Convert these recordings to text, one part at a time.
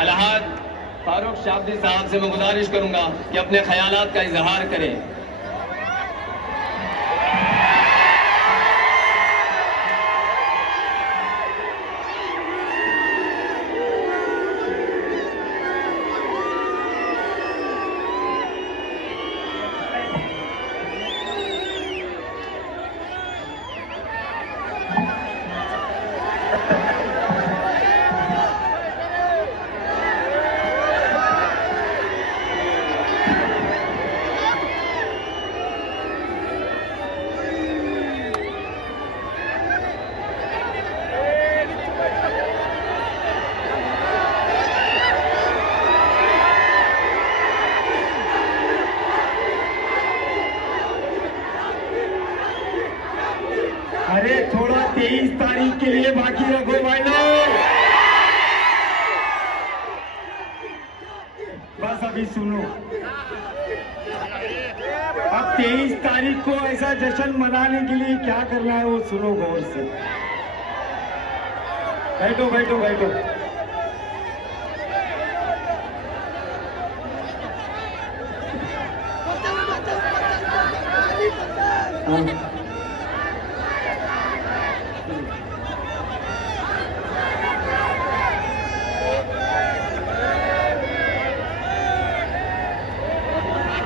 अलहाज फारूक शाब्दी साहब से मैं गुजारिश करूंगा कि अपने ख्यालात का इजहार करें। अरे थोड़ा 23 तारीख के लिए बाकी रखो भाई लोग। बस अभी सुनो, अब 23 तारीख को ऐसा जश्न मनाने के लिए क्या करना है वो सुनो गौर से। बैठो बैठो बैठो।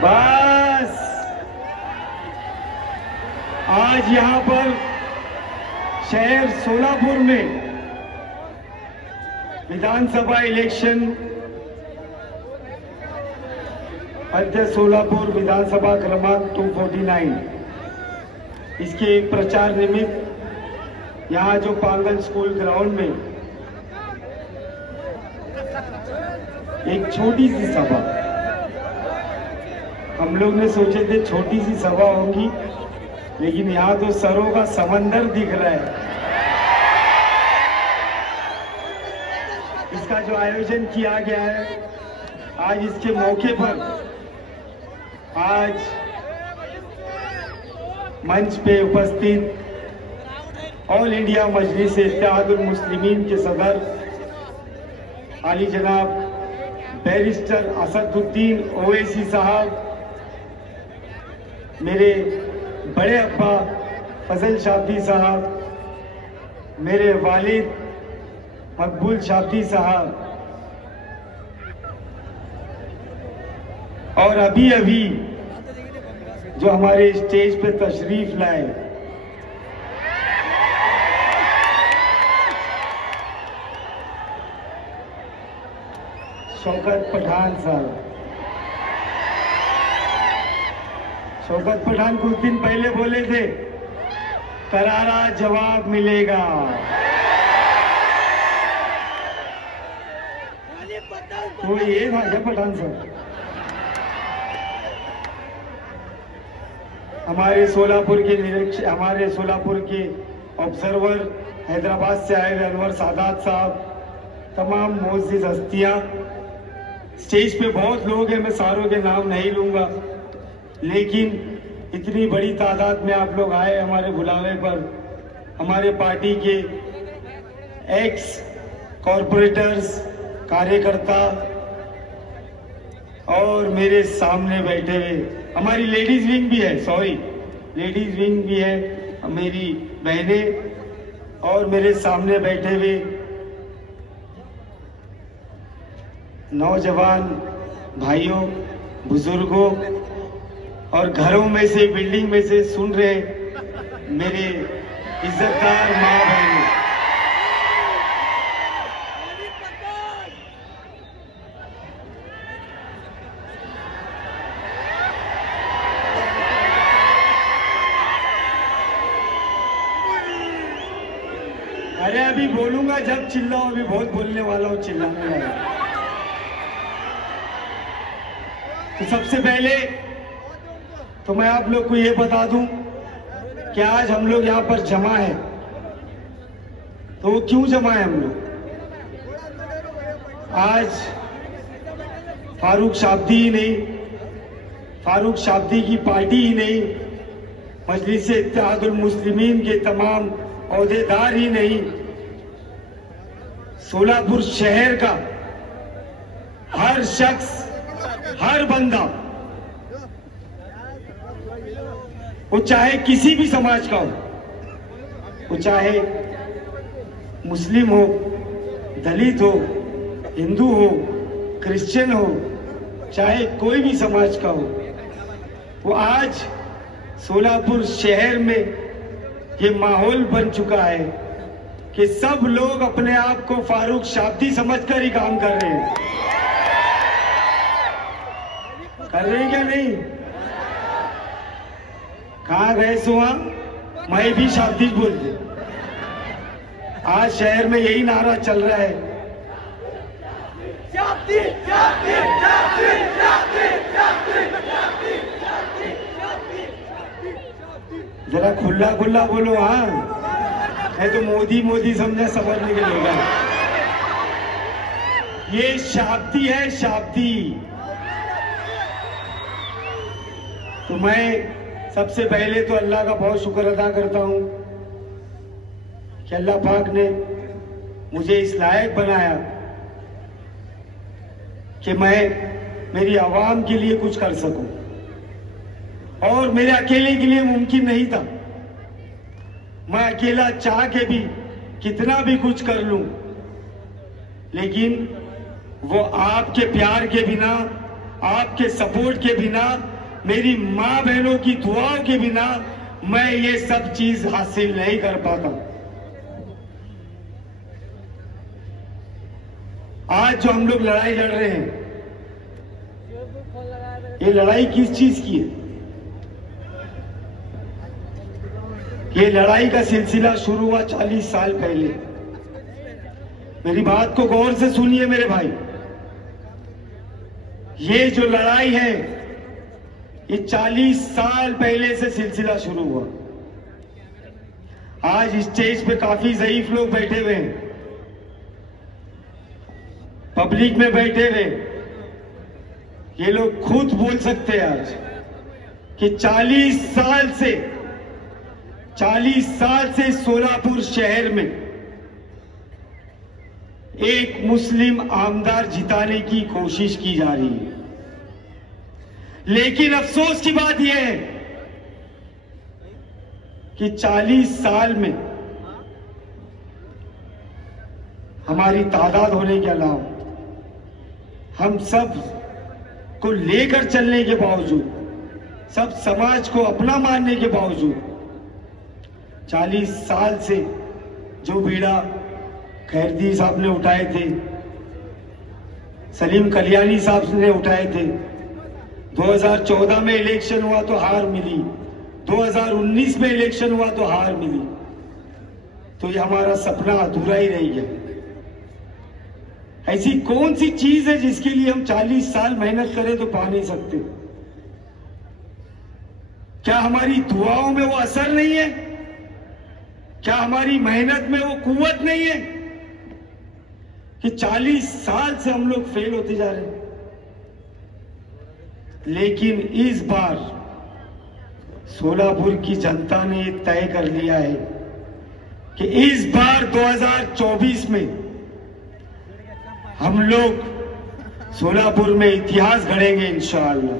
बस आज यहां पर शहर सोलापुर में विधानसभा इलेक्शन, मध्य सोलापुर विधानसभा क्रमांक 249, इसके प्रचार निमित्त यहां जो पांगल स्कूल ग्राउंड में एक छोटी सी सभा, हम लोग ने सोचे थे छोटी सी सभा होगी, लेकिन यहाँ तो सरों का समंदर दिख रहा है। इसका जो आयोजन किया गया है आज, इसके मौके पर आज मंच पे उपस्थित ऑल इंडिया मजलिस-ए-इत्तेहादुल मुस्लिमीन के सदर आली जनाब बैरिस्टर असदुद्दीन ओवैसी साहब, मेरे बड़े अब्बा फजल शाब्दी साहब, मेरे वालिद मकबूल शाब्दी साहब, और अभी अभी जो हमारे स्टेज पे तशरीफ लाए शौकत पठान साहब। शौकत पठान कुछ दिन पहले बोले थे करारा जवाब मिलेगा। तो ये था क्या पठान साहब? हमारे सोलापुर के ऑब्जर्वर हैदराबाद से आए हुए अनवर सादात साहब, तमाम मोअज़्ज़िज़ हस्तियां, स्टेज पे बहुत लोग हैं, मैं सारों के नाम नहीं लूंगा, लेकिन इतनी बड़ी तादाद में आप लोग आए हमारे बुलावे पर। हमारे पार्टी के एक्स कॉरपोरेटर्स, कार्यकर्ता और मेरे सामने बैठे हुए हमारी लेडीज विंग भी है, लेडीज विंग भी है, मेरी बहनें, और मेरे सामने बैठे हुए नौजवान भाइयों, बुजुर्गों, और घरों में से, बिल्डिंग में से सुन रहे मेरे इज्जतदार माँ बहनों, अरे अभी बोलूंगा जब चिल्लाओ, अभी बहुत बोलने वाला हूं, चिल्लाने वाला। तो सबसे पहले तो मैं आप लोग को ये बता दूं कि आज हम लोग यहाँ पर जमा है, तो वो क्यों जमा है हम लोग? आज फारूक शाब्दी ही नहीं, फारूक शाब्दी की पार्टी ही नहीं, मजलिस-ए-इत्तेहादुल मुस्लिमीन के तमाम ओहदेदार ही नहीं, सोलापुर शहर का हर शख्स, हर बंदा, वो चाहे किसी भी समाज का हो, वो चाहे मुस्लिम हो, दलित हो, हिंदू हो, क्रिश्चियन हो, चाहे कोई भी समाज का हो, वो आज सोलापुर शहर में ये माहौल बन चुका है कि सब लोग अपने आप को फारूक शाब्दी समझकर ही काम कर रहे हैं। कर रहे हैं क्या नहीं? कहां गए सुहा? मैं भी शाब्दी बोलते। आज शहर में यही नारा चल रहा है, शाब्दी, शाब्दी, शाब्दी, शाब्दी, शाब्दी, शाब्दी, शाब्दी, शाब्दी। जरा खुला खुला बोलो, हाँ, है तो मोदी मोदी समझा सबर निकलेगा। ये शाब्दी है, शाब्दी। तो मैं सबसे पहले तो अल्लाह का बहुत शुक्र अदा करता हूं कि अल्लाह पाक ने मुझे इस लायक बनाया कि मैं मेरी आवाम के लिए कुछ कर सकूं, और मेरे अकेले के लिए मुमकिन नहीं था। मैं अकेला चाह के भी कितना भी कुछ कर लूं, लेकिन वो आपके प्यार के बिना, आपके सपोर्ट के बिना, मेरी मां बहनों की दुआओं के बिना मैं ये सब चीज हासिल नहीं कर पाता। आज जो हम लोग लड़ाई लड़ रहे हैं, ये लड़ाई किस चीज की है? ये लड़ाई का सिलसिला शुरू हुआ 40 साल पहले। मेरी बात को गौर से सुनिए मेरे भाई। ये जो लड़ाई है, ये 40 साल पहले से सिलसिला शुरू हुआ। आज स्टेज पे काफी ज़ईफ लोग बैठे हुए हैं, पब्लिक में बैठे हुए, ये लोग खुद बोल सकते हैं आज कि 40 साल से सोलापुर शहर में एक मुस्लिम आमदार जिताने की कोशिश की जा रही है। लेकिन अफसोस की बात यह है कि 40 साल में हमारी तादाद होने के अलावा, हम सब को लेकर चलने के बावजूद, सब समाज को अपना मानने के बावजूद, 40 साल से जो बीड़ा खैरदी साहब ने उठाए थे, सलीम कलियानी साहब ने उठाए थे, 2014 में इलेक्शन हुआ तो हार मिली, 2019 में इलेक्शन हुआ तो हार मिली, तो ये हमारा सपना अधूरा ही रह गया। ऐसी कौन सी चीज है जिसके लिए हम 40 साल मेहनत करें तो पा नहीं सकते? क्या हमारी दुआओं में वो असर नहीं है? क्या हमारी मेहनत में वो कुव्वत नहीं है कि 40 साल से हम लोग फेल होते जा रहे हैं? लेकिन इस बार सोलापुर की जनता ने तय कर लिया है कि इस बार 2024 में हम लोग सोलापुर में इतिहास गढ़ेंगे इंशाअल्लाह।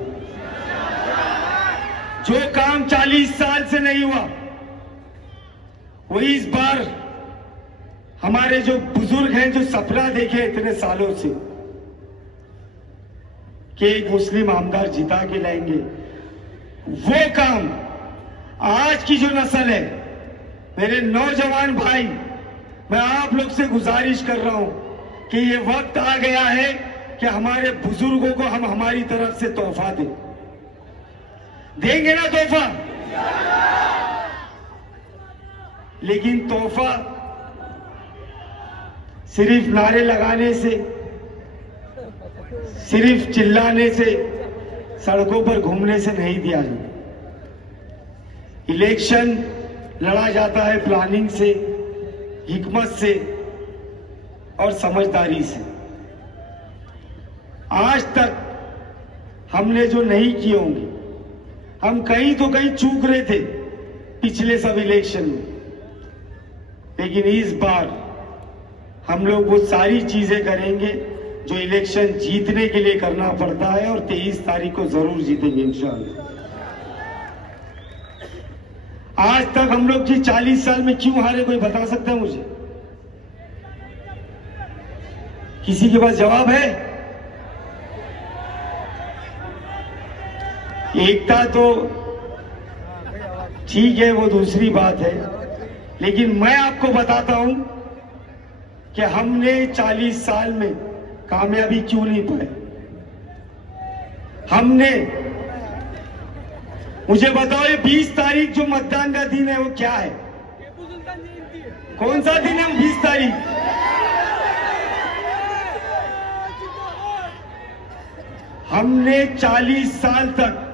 जो काम 40 साल से नहीं हुआ, वो इस बार हमारे जो बुजुर्ग हैं, जो सपना देखे इतने सालों से कि एक मुस्लिम आमदार जिता के लाएंगे, वो काम आज की जो नस्ल है, मेरे नौजवान भाई, मैं आप लोग से गुजारिश कर रहा हूं कि ये वक्त आ गया है कि हमारे बुजुर्गों को हम हमारी तरफ से तोहफा दें। देंगे ना तोहफा? लेकिन तोहफा सिर्फ नारे लगाने से, सिर्फ चिल्लाने से, सड़कों पर घूमने से नहीं दिया जाता। इलेक्शन लड़ा जाता है प्लानिंग से, हिकमत से और समझदारी से। आज तक हमने जो नहीं किए होंगे, हम कहीं तो कहीं चूक रहे थे पिछले सब इलेक्शन में, लेकिन इस बार हम लोग वो सारी चीजें करेंगे जो इलेक्शन जीतने के लिए करना पड़ता है, और 23 तारीख को जरूर जीतेंगे इंशाअल्लाह। आज तक हम लोग जी 40 साल में क्यों हारे, कोई बता सकता है मुझे? किसी के पास जवाब है? एकता तो ठीक है, वो दूसरी बात है, लेकिन मैं आपको बताता हूं कि हमने 40 साल में कामयाबी क्यों नहीं पाई। हमने, मुझे बताओ, ये 20 तारीख जो मतदान का दिन है वो क्या है? कौन सा दिन है 20 तारीख? हमने 40 साल तक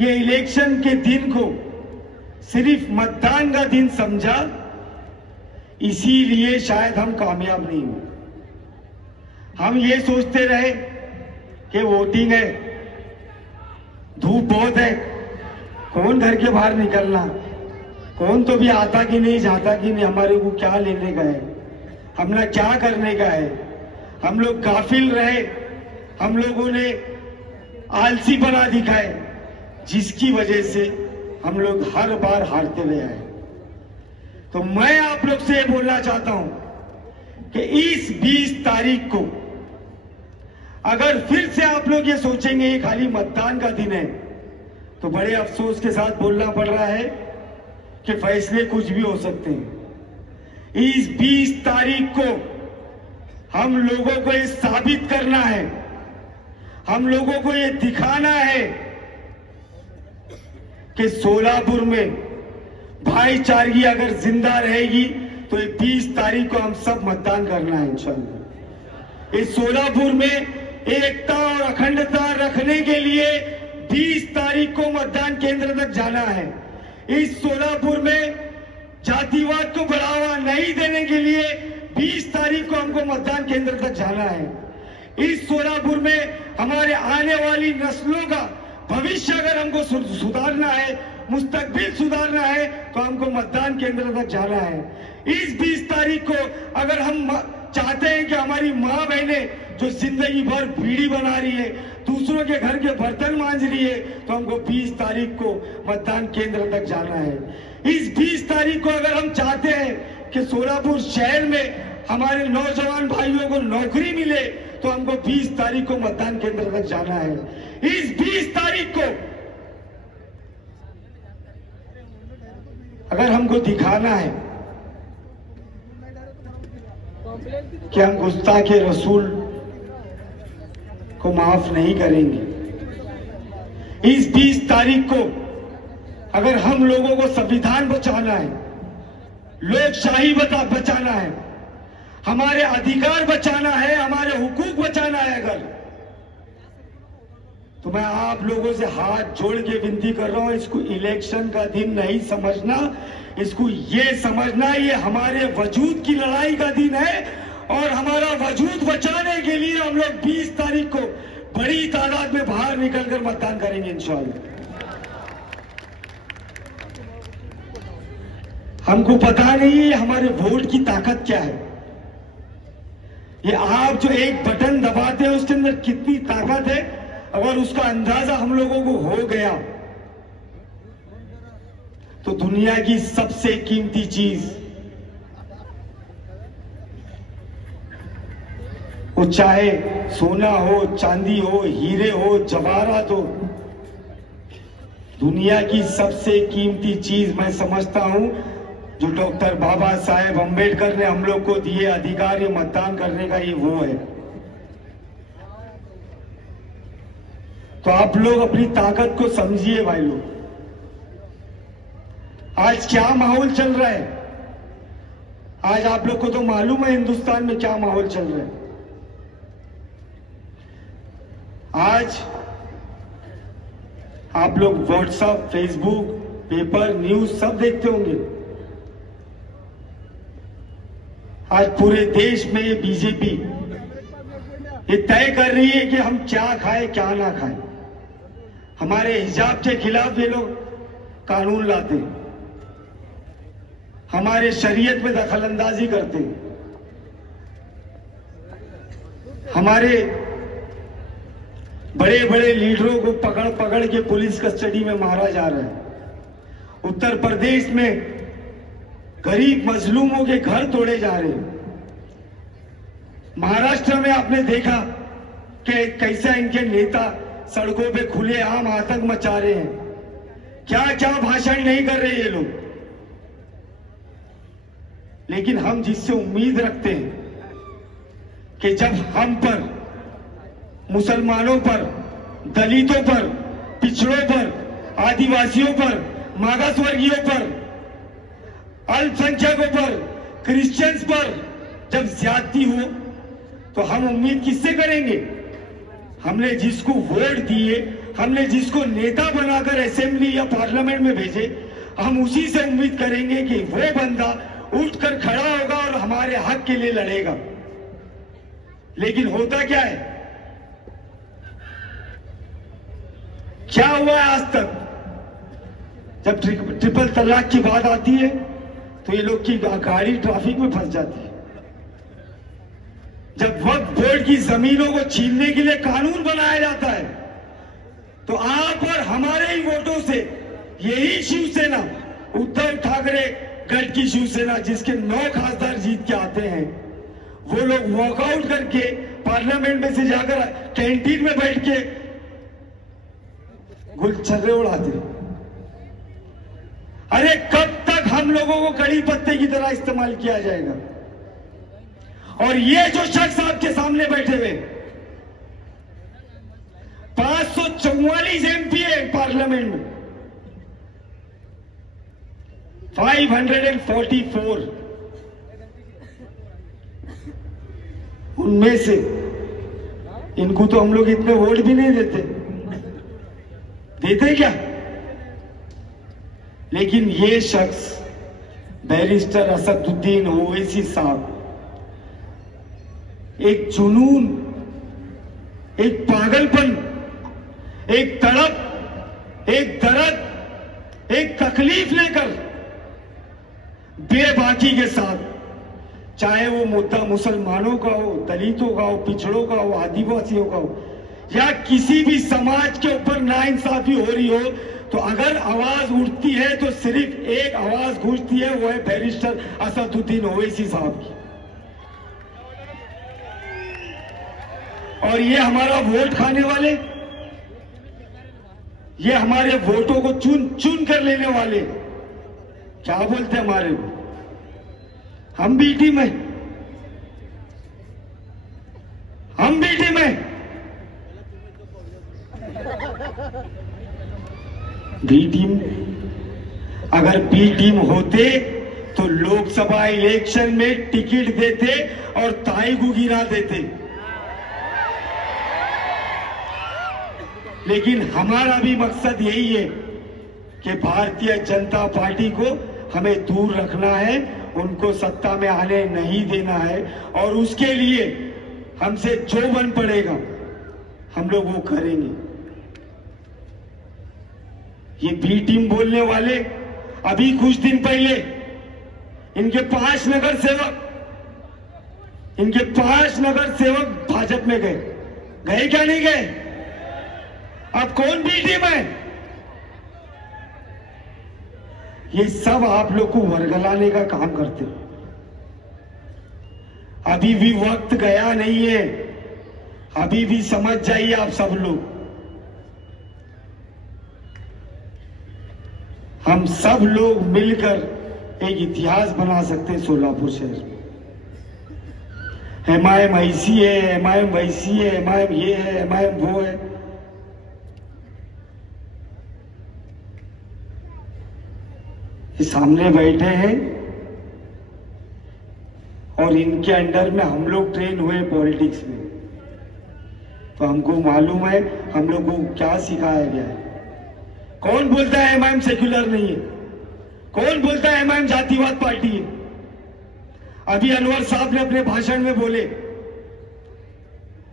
ये इलेक्शन के दिन को सिर्फ मतदान का दिन समझा, इसीलिए शायद हम कामयाब नहीं हुए। हम ये सोचते रहे कि वोटिंग है, धूप बहुत है, कौन घर के बाहर निकलना, कौन तो भी आता कि नहीं, जाता कि नहीं, हमारे को क्या लेने का है, हमने क्या करने का है। हम लोग गाफिल रहे, हम लोगों ने आलसी बना दिखाए, जिसकी वजह से हम लोग हर बार हारते हुए आए। तो मैं आप लोग से बोलना चाहता हूं कि इस 20 तारीख को अगर फिर से आप लोग ये सोचेंगे ये खाली मतदान का दिन है, तो बड़े अफसोस के साथ बोलना पड़ रहा है कि फैसले कुछ भी हो सकते हैं। इस 20 तारीख को हम लोगों को ये साबित करना है, हम लोगों को ये दिखाना है कि सोलापुर में भाईचारगी अगर जिंदा रहेगी तो ये 20 तारीख को हम सब मतदान करना है इंशाअल्लाह। इस सोलापुर में एकता और अखंडता रखने के लिए 20 तारीख को मतदान केंद्र तक जाना है। इस सोलापुर में जातिवाद को बढ़ावा नहीं देने के लिए 20 तारीख को हमको मतदान केंद्र तक जाना है। इस सोलापुर में हमारे आने वाली नस्लों का भविष्य अगर हमको सुधारना है, मुस्तकबिल सुधारना है, तो हमको मतदान केंद्र तक जाना है। इस 20 तारीख को अगर हम चाहते हैं कि हमारी माँ बहनें जो जिंदगी भर बीड़ी बना रही है, दूसरों के घर के बर्तन मांज रही है, तो हमको 20 तारीख को मतदान केंद्र तक जाना है। इस 20 तारीख को अगर हम चाहते हैं कि सोलापुर शहर में हमारे नौजवान भाइयों को नौकरी मिले, तो हमको 20 तारीख को मतदान केंद्र तक जाना है। इस 20 तारीख को अगर हमको दिखाना है कि हम गुस्ताखे रसूल को माफ नहीं करेंगे, इस 20 तारीख को अगर हम लोगों को संविधान बचाना है, लोकशाही बचाना है, हमारे अधिकार बचाना है, हमारे हुकूक बचाना है, अगर तो मैं आप लोगों से हाथ जोड़ के विनती कर रहा हूं, इसको इलेक्शन का दिन नहीं समझना, इसको ये समझना ये हमारे वजूद की लड़ाई का दिन है, और हमारा वजूद बचाने के लिए हम लोग 20 तारीख को बड़ी तादाद में बाहर निकलकर मतदान करेंगे इंशाअल्लाह। हमको पता नहीं है हमारे वोट की ताकत क्या है। ये आप जो एक बटन दबाते हैं उसके अंदर कितनी ताकत है, अगर उसका अंदाजा हम लोगों को हो गया तो दुनिया की सबसे कीमती चीज, वो चाहे सोना हो, चांदी हो, हीरे हो, जवाहरात हो, दुनिया की सबसे कीमती चीज मैं समझता हूं जो डॉक्टर बाबा साहेब अंबेडकर ने हम लोग को दिए अधिकार ये मतदान करने का, ये वो है। तो आप लोग अपनी ताकत को समझिए भाई लोग। आज क्या माहौल चल रहा है, आज आप लोग को तो मालूम है हिंदुस्तान में क्या माहौल चल रहा है। आज आप लोग व्हाट्सएप, फेसबुक, पेपर, न्यूज सब देखते होंगे। आज पूरे देश में ये बीजेपी ये तय कर रही है कि हम क्या खाएं क्या ना खाएं। हमारे हिजाब के खिलाफ ये लोग कानून लाते हैं, हमारे शरीयत में दखलंदाजी करते हैं। हमारे बड़े बड़े लीडरों को पकड़ पकड़ के पुलिस कस्टडी में मारा जा रहा है। उत्तर प्रदेश में गरीब मजलूमों के घर तोड़े जा रहे हैं। महाराष्ट्र में आपने देखा कि कैसा इनके नेता सड़कों पे खुलेआम आतंक मचा रहे हैं। क्या क्या भाषण नहीं कर रहे ये लोग, लेकिन हम जिससे उम्मीद रखते हैं कि जब हम पर, मुसलमानों पर, दलितों पर, पिछड़ों पर, आदिवासियों पर, मागास वर्गीयों पर, अल्पसंख्यकों पर, क्रिश्चियंस पर जब ज्यादती हो तो हम उम्मीद किससे करेंगे? हमने जिसको वोट दिए, हमने जिसको नेता बनाकर असेंबली या पार्लियामेंट में भेजे, हम उसी से उम्मीद करेंगे कि वो बंदा उठकर खड़ा होगा और हमारे हक के लिए लड़ेगा। लेकिन होता क्या है? क्या हुआ है आज तक? जब ट्रिपल तलाक की बात आती है तो ये लोग की गाड़ी ट्रैफिक में फंस जाती है। जब वक्फ बोर्ड की जमीनों को छीनने के लिए कानून बनाया जाता है तो आप और हमारे ही वोटों से यही शिवसेना, उद्धव ठाकरे गढ़ की शिवसेना जिसके 9 खासदार जीत के आते हैं, वो लोग वॉकआउट करके पार्लियामेंट में से जाकर कैंटीन में बैठ के गुलछर्रे उड़ाते। अरे कब तक हम लोगों को कड़ी पत्ते की तरह इस्तेमाल किया जाएगा? और ये जो शख्स आपके सामने बैठे हुए 544 एमपी है पार्लियामेंट में, 544 उनमें से इनको तो हम लोग इतने वोट भी नहीं देते क्या? लेकिन ये शख्स बैरिस्टर असदुद्दीन ओवैसी साहब एक जुनून, एक पागलपन, एक तड़प, एक दर्द, एक तकलीफ लेकर बेबाकी के साथ, चाहे वो मुद्दा मुसलमानों का हो, दलितों का हो, पिछड़ों का हो, आदिवासियों का हो, या किसी भी समाज के ऊपर नाइंसाफी हो रही हो, तो अगर आवाज उठती है तो सिर्फ एक आवाज गूंजती है, वो है बैरिस्टर असदुद्दीन ओवैसी साहब की। और ये हमारा वोट खाने वाले, ये हमारे वोटों को चुन चुन कर लेने वाले क्या बोलते हैं हमारे को? हम बी टीम है, हम बी टीम है। बी टीम, अगर बी टीम होते तो लोकसभा इलेक्शन में टिकट देते और ताई को गिरा देते। लेकिन हमारा भी मकसद यही है कि भारतीय जनता पार्टी को हमें दूर रखना है, उनको सत्ता में आने नहीं देना है, और उसके लिए हमसे जो बन पड़ेगा हम लोग वो करेंगे। ये बी टीम बोलने वाले अभी कुछ दिन पहले इनके 5 नगर सेवक भाजपा में गए क्या नहीं गए? अब कौन बी टीम है? ये सब आप लोग को वर्गलाने का काम करते हो। अभी भी वक्त गया नहीं है, अभी भी समझ जाइए आप सब लोग। हम सब लोग मिलकर एक इतिहास बना सकते हैं सोलापुर शहर में। एमआईएम ऐसी है, एमआईएम वैसी है, एमआईएम ये है, एमआईएम वो है। ये सामने बैठे हैं और इनके अंडर में हम लोग ट्रेन हुए पॉलिटिक्स में, तो हमको मालूम है हम लोग को क्या सिखाया गया है। कौन बोलता है एमआईएम सेक्युलर नहीं है? कौन बोलता है एमआईएम जातिवाद पार्टी है? अभी अनवर साहब ने अपने भाषण में बोले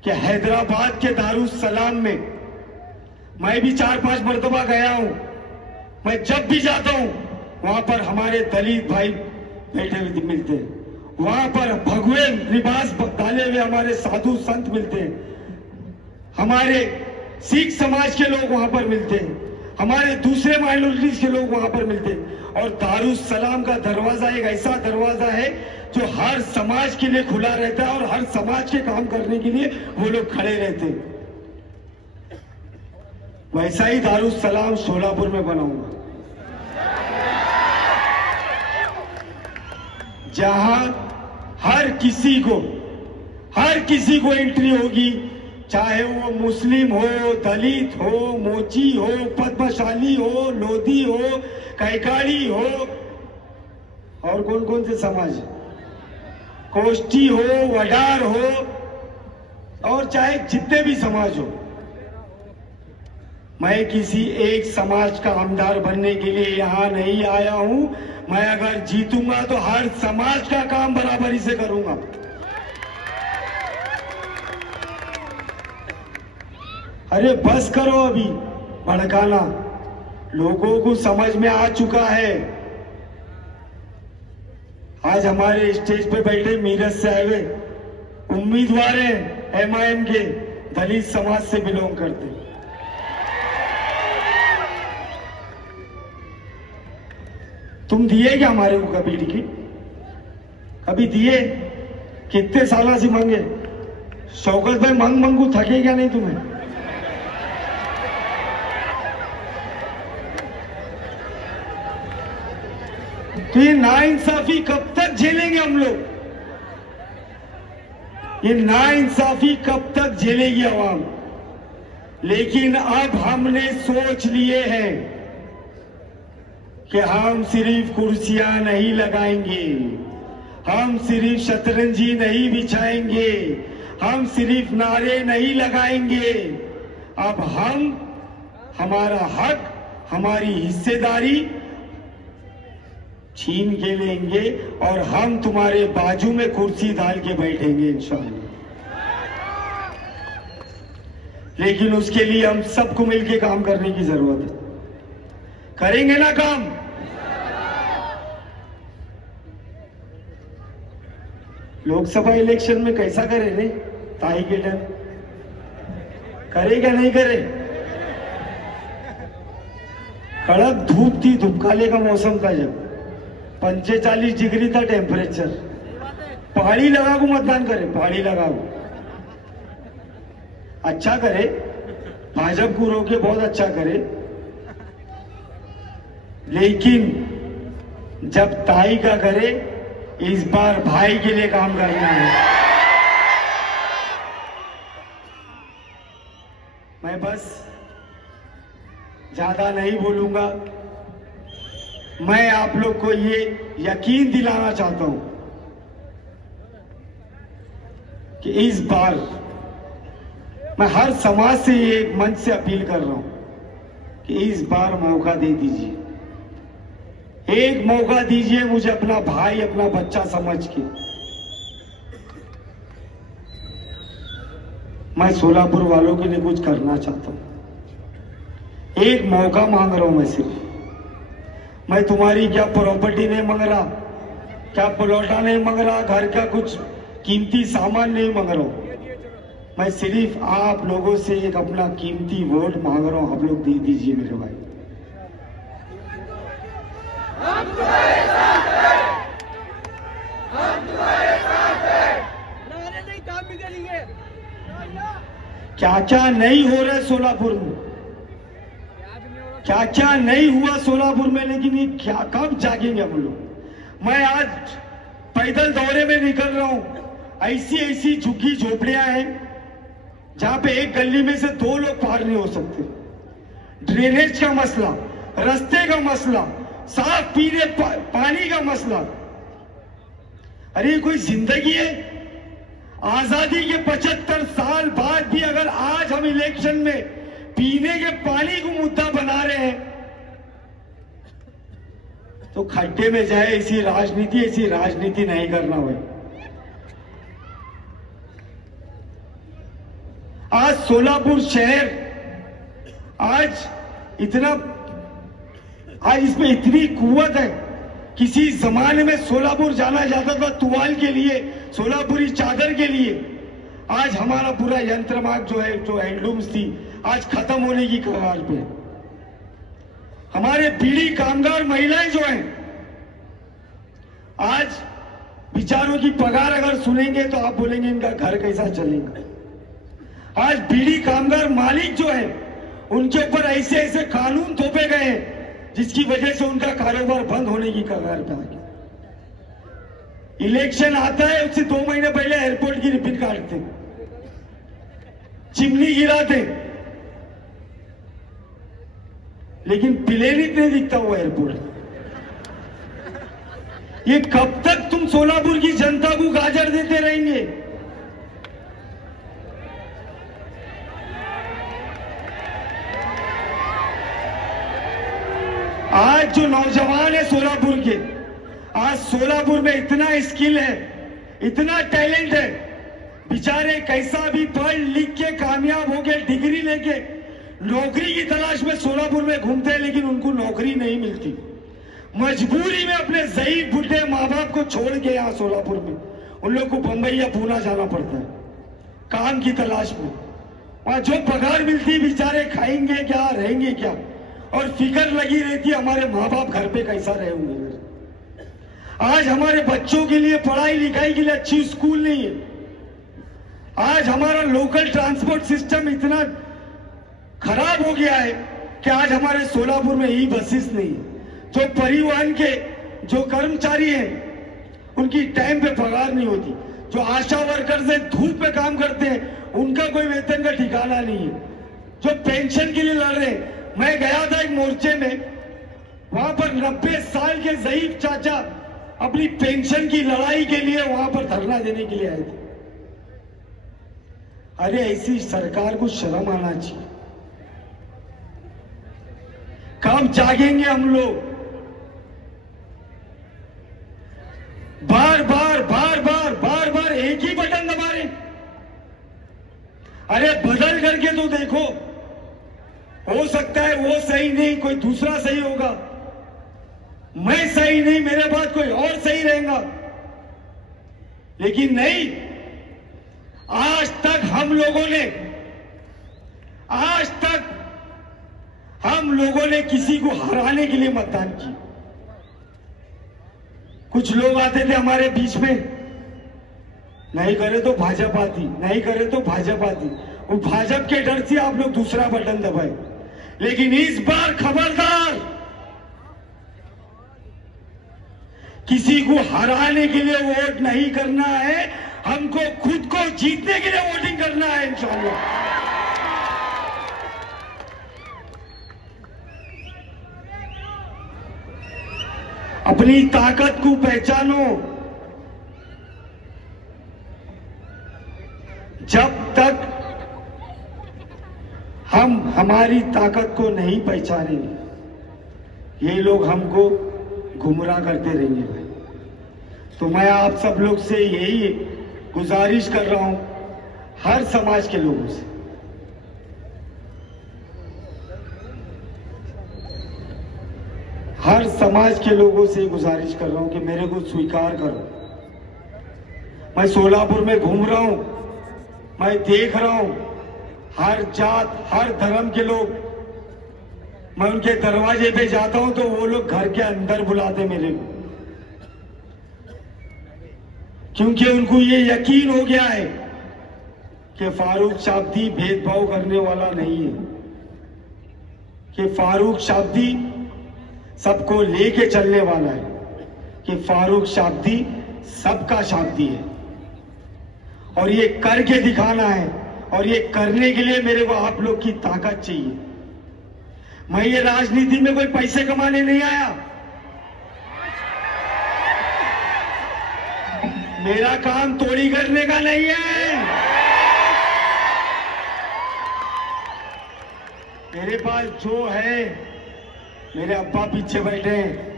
कि हैदराबाद के दारुस्सलाम में मैं भी 4-5 मरतबा गया हूं। मैं जब भी जाता हूं वहां पर हमारे दलित भाई बैठे हुए मिलते हैं। वहां पर भगवे लिबास डाले हुए हमारे साधु संत मिलते हैं, हमारे सिख समाज के लोग वहां पर मिलते हैं, हमारे दूसरे माइनॉरिटीज के लोग वहां पर मिलते हैं। और दारुस सलाम का दरवाजा एक ऐसा दरवाजा है जो हर समाज के लिए खुला रहता है और हर समाज के काम करने के लिए वो लोग खड़े रहते हैं। वैसा ही दारुस सलाम सोलापुर में बनाऊंगा, जहां हर किसी को एंट्री होगी, चाहे वो मुस्लिम हो, दलित हो, मोची हो, पद्मशाली हो, लोधी हो, कैकाड़ी हो, और कौन कौन से समाज, कोष्टी हो, वडार हो, और चाहे जितने भी समाज हो। मैं किसी एक समाज का आमदार बनने के लिए यहां नहीं आया हूं। मैं अगर जीतूंगा तो हर समाज का काम बराबरी से करूंगा। अरे बस करो अभी भड़काना, लोगों को समझ में आ चुका है। आज हमारे स्टेज पे बैठे मीरठ से आए हुए उम्मीदवार हैं MIM के, दलित समाज से बिलोंग करते हैं। तुम दिए क्या हमारे को कभी टिकट? कभी दिए? कितने साल से मांगे? शौकत भाई मंगू थके क्या नहीं तुम्हें? तो ये नाइंसाफी कब तक झेलेंगे हम लोग? ये नाइंसाफी कब तक झेलेगी आवाम? लेकिन अब हमने सोच लिए हैं कि हम सिर्फ कुर्सियां नहीं लगाएंगे, हम सिर्फ शतरंजी नहीं बिछाएंगे, हम सिर्फ नारे नहीं लगाएंगे। अब हम हमारा हक, हमारी हिस्सेदारी छीन के लेंगे और हम तुम्हारे बाजू में कुर्सी डाल के बैठेंगे इंशाअल्लाह। लेकिन उसके लिए हम सबको मिलकर काम करने की जरूरत है। करेंगे ना काम? लोकसभा इलेक्शन में कैसा करे रे ताई के टाइम? करे क्या नहीं करे? कड़क धूप थी, धूपकाले का मौसम था, जब 45 डिग्री था टेम्परेचर। पहाड़ी लगा को मतदान करे, पहाड़ी लगा को अच्छा करे, भाजपा को रोके बहुत अच्छा करे। लेकिन जब ताई का करे, इस बार भाई के लिए काम करना है। मैं बस ज्यादा नहीं बोलूंगा। मैं आप लोग को ये यकीन दिलाना चाहता हूं कि इस बार मैं हर समाज से ये मंच से अपील कर रहा हूं कि इस बार मौका दे दीजिए, एक मौका दीजिए मुझे, अपना भाई, अपना बच्चा समझ के। मैं सोलापुर वालों के लिए कुछ करना चाहता हूं। एक मौका मांग रहा हूं मैं सिर्फ। मैं तुम्हारी क्या प्रॉपर्टी नहीं मांग रहा, क्या प्लॉटा नहीं मांग रहा, घर का कुछ कीमती सामान नहीं मांग रहा हूं। मैं सिर्फ आप लोगों से एक अपना कीमती वोट मांग रहा हूं। आप लोग दे दीजिए मेरे भाई। हम तुम्हारे साथ हैं, हम तुम्हारे साथ हैं। नहीं काम भी करेंगे। क्या क्या नहीं हो रहा है सोलापुर में, क्या क्या नहीं हुआ सोलापुर में, लेकिन ये क्या कब जागेंगे हम लोग। मैं आज पैदल दौरे में निकल रहा हूं। ऐसी ऐसी झुग्गी झोपड़ियां हैं जहां पे एक गली में से 2 लोग पार नहीं हो सकते। ड्रेनेज का मसला, रास्ते का मसला, साफ पीने पानी का मसला। अरे कोई जिंदगी है? आजादी के 75 साल बाद भी अगर आज हम इलेक्शन में पीने के पानी को मुद्दा बना रहे हैं तो खड्डे में जाए। ऐसी राजनीति नहीं करना भाई। आज सोलापुर शहर आज इसमें इतनी कुव्वत है किसी जमाने में सोलापुर जाना जाता था तुवाल के लिए, सोलापुरी चादर के लिए। आज हमारा पूरा यंत्रमाग जो है, जो हैंडलूम्स थी, आज खत्म होने की कगार पे। हमारे बीड़ी कामगार महिलाएं जो हैं, आज बेचारों की पगार अगर सुनेंगे तो आप बोलेंगे इनका घर कैसा चलेगा। आज बीड़ी कामगार मालिक जो है, उनके ऊपर ऐसे ऐसे कानून थोपे गए हैं जिसकी वजह से उनका कारोबार बंद होने की कगार पे आ गया। इलेक्शन आता है, उससे 2 महीने पहले एयरपोर्ट की रिबन काटते, चिमनी गिराते, लेकिन प्लेन ही नहीं दिखता वो एयरपोर्ट। ये कब तक तुम सोलापुर की जनता को गाजर देते रहेंगे? आज जो नौजवान है सोलापुर के, आज सोलापुर में इतना स्किल है, इतना टैलेंट है, बेचारे कैसा भी पढ़ लिख के कामयाब होके डिग्री लेके नौकरी की तलाश में सोलापुर में घूमते हैं, लेकिन उनको नौकरी नहीं मिलती। मजबूरी में अपने ज़ईफ बुढ़े माँ बाप को छोड़ के यहाँ सोलापुर में उन लोग को बंबई या पूना जाना पड़ता है काम की तलाश में। वहां जो पगार मिलती है बेचारे खाएंगे क्या, रहेंगे क्या, और फिक्र लगी रहती है हमारे माँ बाप घर पे कैसा रहे होंगे। आज हमारे बच्चों के लिए पढ़ाई लिखाई के लिए अच्छी स्कूल नहीं है। आज हमारा लोकल ट्रांसपोर्ट सिस्टम इतना खराब हो गया है कि आज हमारे सोलापुर में ई बसेस नहीं है। जो परिवहन के जो कर्मचारी हैं उनकी टाइम पे पगार नहीं होती। जो आशा वर्कर्स हैं, धूप पे काम करते हैं, उनका कोई वेतन का ठिकाना नहीं है। जो पेंशन के लिए लड़ रहे हैं, मैं गया था एक मोर्चे में, वहां पर 90 साल के ज़ईफ चाचा अपनी पेंशन की लड़ाई के लिए वहां पर धरना देने के लिए आए थे। अरे ऐसी सरकार को शर्म आना चाहिए। कब जागेंगे हम लोग? बार बार एक ही बटन दबा रहे। अरे बदल करके तो देखो, हो सकता है वो सही नहीं, कोई दूसरा सही होगा। मैं सही नहीं, मेरे बाद कोई और सही रहेगा, लेकिन नहीं। आज तक हम लोगों ने किसी को हराने के लिए मतदान किया। कुछ लोग आते थे हमारे बीच में, नहीं करे तो भाजपा आती, नहीं करे तो भाजपा आती। वो भाजपा के डर से आप लोग दूसरा बटन दबाए। लेकिन इस बार खबरदार, किसी को हराने के लिए वोट नहीं करना है, हमको खुद को जीतने के लिए वोटिंग करना है इंशाअल्लाह। अपनी ताकत को पहचानो। जब तक हम हमारी ताकत को नहीं पहचानेंगे, ये लोग हमको गुमराह करते रहेंगे भाई। तो मैं आप सब लोग से यही गुजारिश कर रहा हूं, हर समाज के लोगों से, हर समाज के लोगों से गुजारिश कर रहा हूं कि मेरे को स्वीकार करो। मैं सोलापुर में घूम रहा हूं, मैं देख रहा हूं हर जात हर धर्म के लोग, मैं उनके दरवाजे पे जाता हूं तो वो लोग घर के अंदर बुलाते मेरे को, क्योंकि उनको ये यकीन हो गया है कि फारूक शाब्दी भेदभाव करने वाला नहीं है, कि फारूक शाब्दी सबको लेके चलने वाला है, कि फारूक शाब्दी सबका शाब्दी है। और ये करके दिखाना है, और ये करने के लिए मेरे को आप लोग की ताकत चाहिए। मैं ये राजनीति में कोई पैसे कमाने नहीं आया। मेरा काम तोड़ी करने का नहीं है। मेरे पास जो है, मेरे अब्बा पीछे बैठे हैं,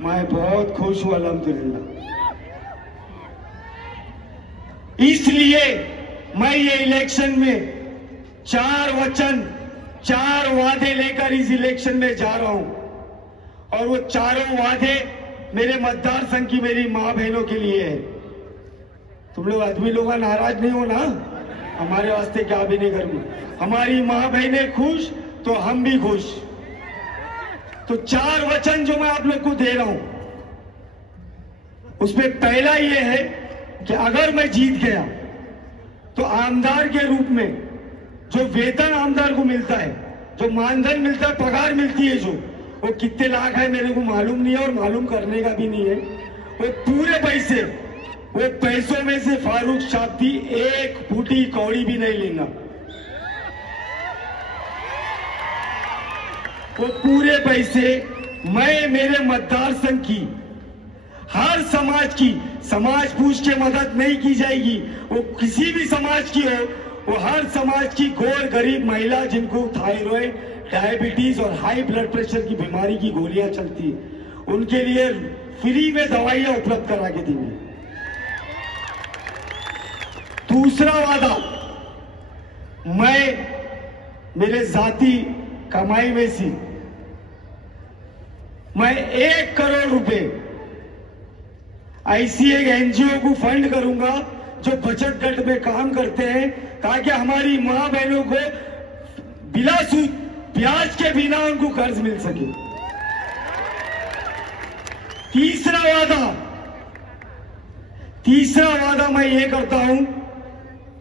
मैं बहुत खुश हूं अल्हम्दुलिल्लाह। इसलिए मैं ये इलेक्शन में 4 वचन 4 वादे लेकर इस इलेक्शन में जा रहा हूं और वो चारों वादे मेरे मतदार संघ की मेरी मां बहनों के लिए है। तुम लोग आदमी लोग नाराज नहीं हो ना, हमारे वास्ते क्या भी नहीं करूंगा। हमारी मां बहनें खुश तो हम भी खुश। तो 4 वचन जो मैं आप लोग को दे रहा हूं, उसमें पहला ये है कि अगर मैं जीत गया तो आमदार के रूप में जो वेतन आमदार को मिलता है, जो मानधन मिलता है, पगार मिलती है, जो वो कितने लाख है मेरे को मालूम नहीं है और मालूम करने का भी नहीं है। वो पूरे पैसे, वो पैसों में से फारूक शाब्दी एक फूटी कौड़ी भी नहीं लेना। वो पूरे पैसे मैं मेरे मतदार संघ की, हर समाज की, समाज पूछ के मदद नहीं की जाएगी, वो किसी भी समाज की हो, वो हर समाज की गोर गरीब महिला जिनको थायराइड, डायबिटीज और हाई ब्लड प्रेशर की बीमारी की गोलियां चलती है, उनके लिए फ्री में दवाइयां उपलब्ध करा के देंगे। दूसरा वादा, मैं मेरे जाति कमाई में से मैं 1 करोड़ रुपए ऐसी एक एनजीओ को फंड करूंगा जो बचत गट में काम करते हैं, ताकि हमारी मां बहनों को बिना सूद ब्याज के बिना उनको कर्ज मिल सके। तीसरा वादा मैं ये करता हूं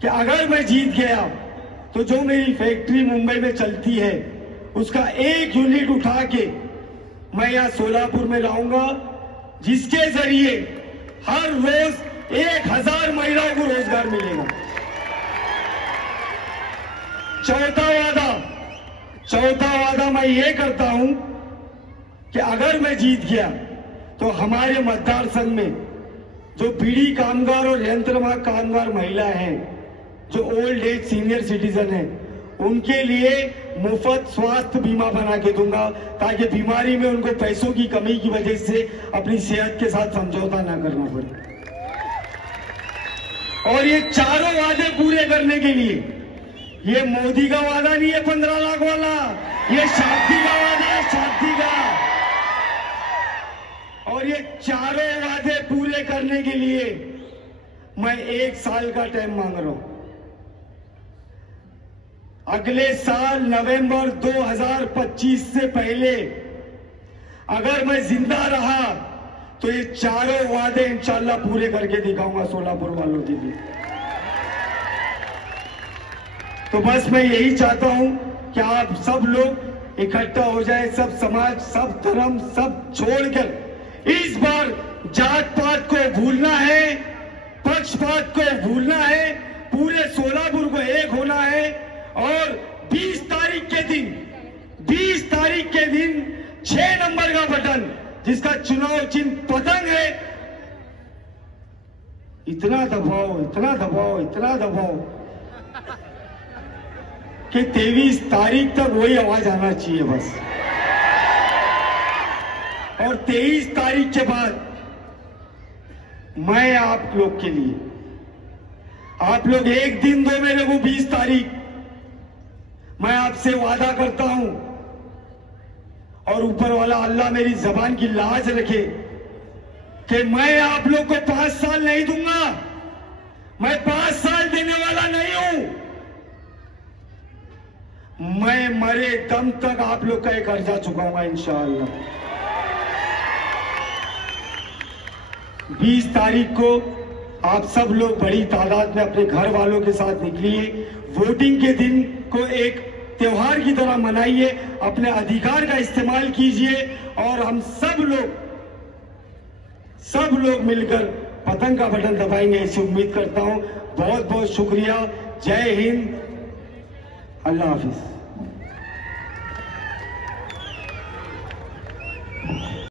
कि अगर मैं जीत गया तो जो मेरी फैक्ट्री मुंबई में चलती है उसका 1 यूनिट उठा के मैं यहां सोलापुर में लाऊंगा, जिसके जरिए हर रोज 1000 महिलाओं को रोजगार मिलेगा। चौथा वादा मैं ये करता हूं कि अगर मैं जीत गया तो हमारे मतदार संघ में जो बीड़ी कामगार और यंत्रमाग कामगार महिला हैं, जो ओल्ड एज सीनियर सिटीजन हैं, उनके लिए मुफ्त स्वास्थ्य बीमा बना के दूंगा, ताकि बीमारी में उनको पैसों की कमी की वजह से अपनी सेहत के साथ समझौता ना करना पड़े। और ये चारों वादे पूरे करने के लिए, ये मोदी का वादा नहीं है 15 लाख वाला, ये शादी का वादा है, शादी का। और ये चारों वादे पूरे करने के लिए मैं 1 साल का टाइम मांग रहा हूं। अगले साल नवंबर 2025 से पहले अगर मैं जिंदा रहा तो ये चारों वादे इंशाल्लाह पूरे करके दिखाऊंगा सोलापुर वालों के लिए। तो बस मैं यही चाहता हूं कि आप सब लोग इकट्ठा हो जाए, सब समाज, सब धर्म, सब छोड़कर इस बार जात पात को भूलना है, पक्षपात को भूलना है, पूरे सोलापुर को एक होना है। और 20 तारीख के दिन 6 नंबर का बटन, जिसका चुनाव चिन्ह पतंग है, इतना दबाओ कि 23 तारीख तक वही आवाज आना चाहिए बस। और 23 तारीख के बाद मैं आप लोग के लिए, आप लोग एक दिन दो मेरे को 20 तारीख, मैं आपसे वादा करता हूं और ऊपर वाला अल्लाह मेरी जबान की लाज रखे कि मैं आप लोग को 5 साल नहीं दूंगा, मैं 5 साल देने वाला नहीं हूं। मैं मरे दम तक आप लोग का एक कर्जा चुकाऊंगा इंशाअल्लाह। 20 तारीख को आप सब लोग बड़ी तादाद में अपने घर वालों के साथ निकलिए, वोटिंग के दिन को एक त्योहार की तरह मनाइए, अपने अधिकार का इस्तेमाल कीजिए और हम सब लोग मिलकर पतंग का बटन दबाएंगे, ऐसी उम्मीद करता हूं। बहुत बहुत शुक्रिया। जय हिंद, अल्लाह हाफिज।